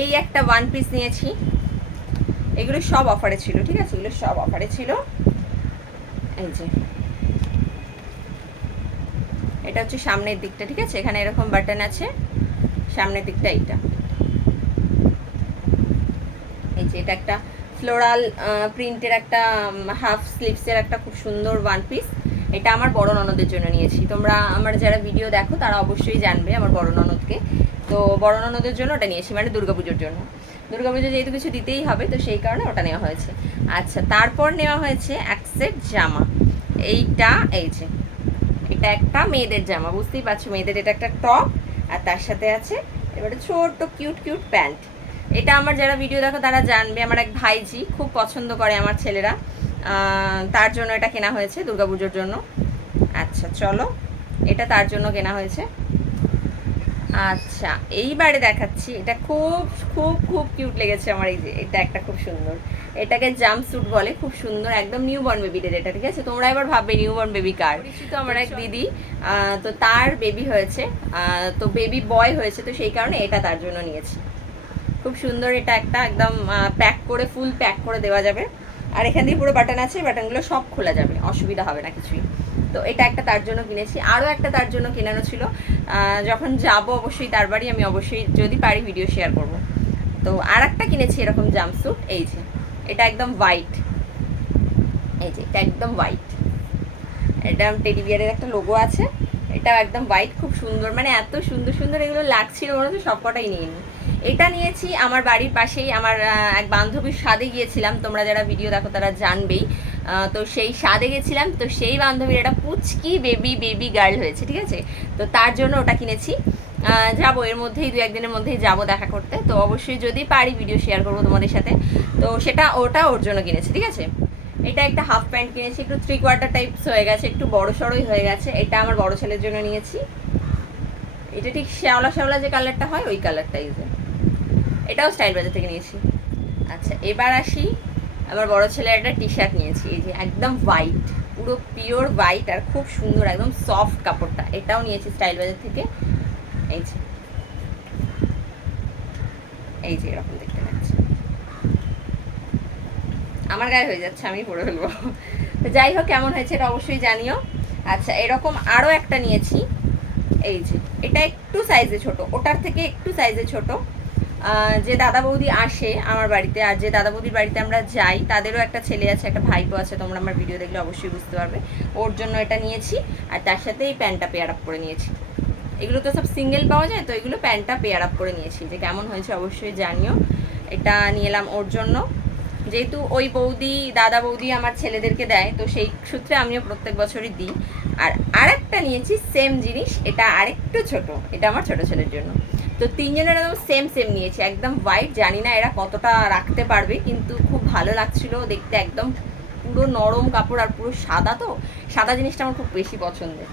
এই একটা one piece নিয়েছি। এগুলো সব অফারে ছিল, ঠিক আছে? এগুলো সব অফারে ছিল। এই যে। এটা হচ্ছে সামনের দিকটা, ঠিক আছে? এখানে এরকম বাটন আছে। সামনের দিকটা এইটা। এই যে এটা একটা ফ্লোরাল প্রিন্টের একটা হাফ স্লিভসের একটা খুব সুন্দর ওয়ান পিস এটা আমার বড় ননদের জন্য নিয়েছি। তোমরা আমার যারা ভিডিও দেখো, তারা অবশ্যই জানবে আমার বড় ননদকে। তো বড় ননদের জন্য ওটা নিয়েছি মানে দুর্গাপুজোর জন্য। দুর্গাপুজো যেহেতু কিছু দিতেই হবে, তো সেই কারণে ওটা নেওয়া হয়েছে। আচ্ছা তারপর নেওয়া হয়েছে এক সেট জামা। এইটা, এই যে, এটা একটা মেয়েদের জামা, বুঝতেই পারছ? মেয়েদের, এটা একটা টপ আর তার সাথে আছে এবারে ছোট্ট কিউট কিউট প্যান্ট এটা আমার যারা ভিডিও দেখো, তারা জানবে। আমার এক ভাইজি খুব পছন্দ করে আমার ছেলেরা। তার জন্য এটা কেনা হয়েছে দুর্গাপুজোর জন্য। আচ্ছা চলো। এটা তার জন্য কেনা হয়েছে। আচ্ছা এইবারে দেখাচ্ছি। এটা খুব খুব খুব কিউট লেগেছে আমার এই যে এটা একটা খুব সুন্দর। এটাকে জাম্প স্যুট বলে খুব সুন্দর একদম নিউ বর্ন বেবিদের এটা ঠিক আছে? তোমরা এবার ভাববে নিউ বর্ন বেবি কার? পরিচিত আমার এক দিদি। তো তার বেবি হয়েছে। তো বেবি বয় হয়েছে তো সেই কারণে এটা তার জন্য নিয়েছি। খুব সুন্দর এটা একটা একদম প্যাক করে ফুল প্যাক করে দেওয়া যাবে। আর এখান দিয়ে পুরো বাটন আছে বাটনগুলো সব খোলা যাবে, অসুবিধা হবে না কিছুই। তো এটা একটা তার জন্য কিনেছি। আরও একটা তার জন্য কেনানো ছিল। যখন যাব অবশ্যই তার বাড়ি, আমি অবশ্যই যদি পারি ভিডিও শেয়ার করব। তো আর একটা কিনেছি এরকম জাম্পস্যুট এই যে। এটা একদম হোয়াইট এই যে, এটা একদম হোয়াইট এটা টেডি বিয়ারের একটা লোগো আছে। এটাও একদম হোয়াইট খুব সুন্দর। মানে এত সুন্দর সুন্দর এগুলো লাগছিল মনে হচ্ছে সবকটাই নিয়ে নিই। এটা নিয়েছি, আমার বাড়ির পাশেই, আমার এক বান্ধবীর স্বাদে গিয়েছিলাম, তোমরা যারা ভিডিও দেখো তারা জানবেই। তো সেই স্বাদে গেছিলাম, তো সেই বান্ধবীর একটা পুচকি বেবি বেবি গার্ল হয়েছে, ঠিক আছে? তো তার জন্য ওটা কিনেছি। যাব, এর মধ্যেই দু একদিনের মধ্যেই যাব দেখা করতে। তো অবশ্যই যদি পারি ভিডিও শেয়ার করব তোমাদের সাথে। তো সেটা, ওটা ওর জন্য কিনেছি, ঠিক আছে? এটা একটা হাফ প্যান্ট কিনেছি, একটু থ্রি কোয়ার্টার টাইপস হয়ে গেছে, একটু বড় সড়ই হয়ে গেছে। এটা আমার বড় ছেলের জন্য নিয়েছি। এটা ঠিক শ্যাওলা শ্যাওলা যে কালারটা হয়, ওই কালারটাই যে এটাও স্টাইল বাজার থেকে নিয়েছি। আচ্ছা এবার আসি। আমার বড় ছেলের একটা টি শার্ট নিয়েছি, এই যে একদম হোয়াইট পুরো পিওর হোয়াইট আর খুব সুন্দর একদম সফট কাপড়টা। এটাও নিয়েছি স্টাইল বাজার থেকে। এই যে এই যে এরকম দেখতে পাচ্ছি আমার গায়ে হয়ে যাচ্ছে, আমি পরে ফেলব। তো যাই হোক, কেমন হয়েছে এটা অবশ্যই জানিও। আচ্ছা এরকম আরও একটা নিয়েছি। এই যে, এটা একটু সাইজে ছোট, ওটার থেকে একটু সাইজে ছোট। যে দাদা বৌদি আসে আমার বাড়িতে, আর যে দাদা বৌদির বাড়িতে আমরা যাই, তাদেরও একটা ছেলে আছে, একটা ভাইপো আছে, তোমরা আমার ভিডিও দেখলে অবশ্যই বুঝতে পারবে। ওর জন্য এটা নিয়েছি, আর তার সাথে এই প্যান্টটা পেয়ার আপ করে নিয়েছি। এগুলো তো সব সিঙ্গেল পাওয়া যায়, তো এগুলো প্যান্টটা পেয়ার আপ করে নিয়েছি। যে কেমন হয়েছে অবশ্যই জানিও। এটা নিয়ে এলাম ওর জন্য। যেহেতু ওই বৌদি, দাদা বৌদি আমার ছেলেদেরকে দেয়, তো সেই সূত্রে আমিও প্রত্যেক বছরই দিই। আর আরেকটা নিয়েছি সেম জিনিস, এটা আরেকটু ছোট, এটা আমার ছোট ছেলের জন্য। তো তিনজনের একদম সেম সেম নিয়েছে। একদম হোয়াইট জানি না এরা কতটা রাখতে পারবে, কিন্তু খুব ভালো লাগছিল দেখতে। একদম পুরো নরম কাপড় আর পুরো সাদা তো? সাদা জিনিসটা আমার খুব বেশি পছন্দের।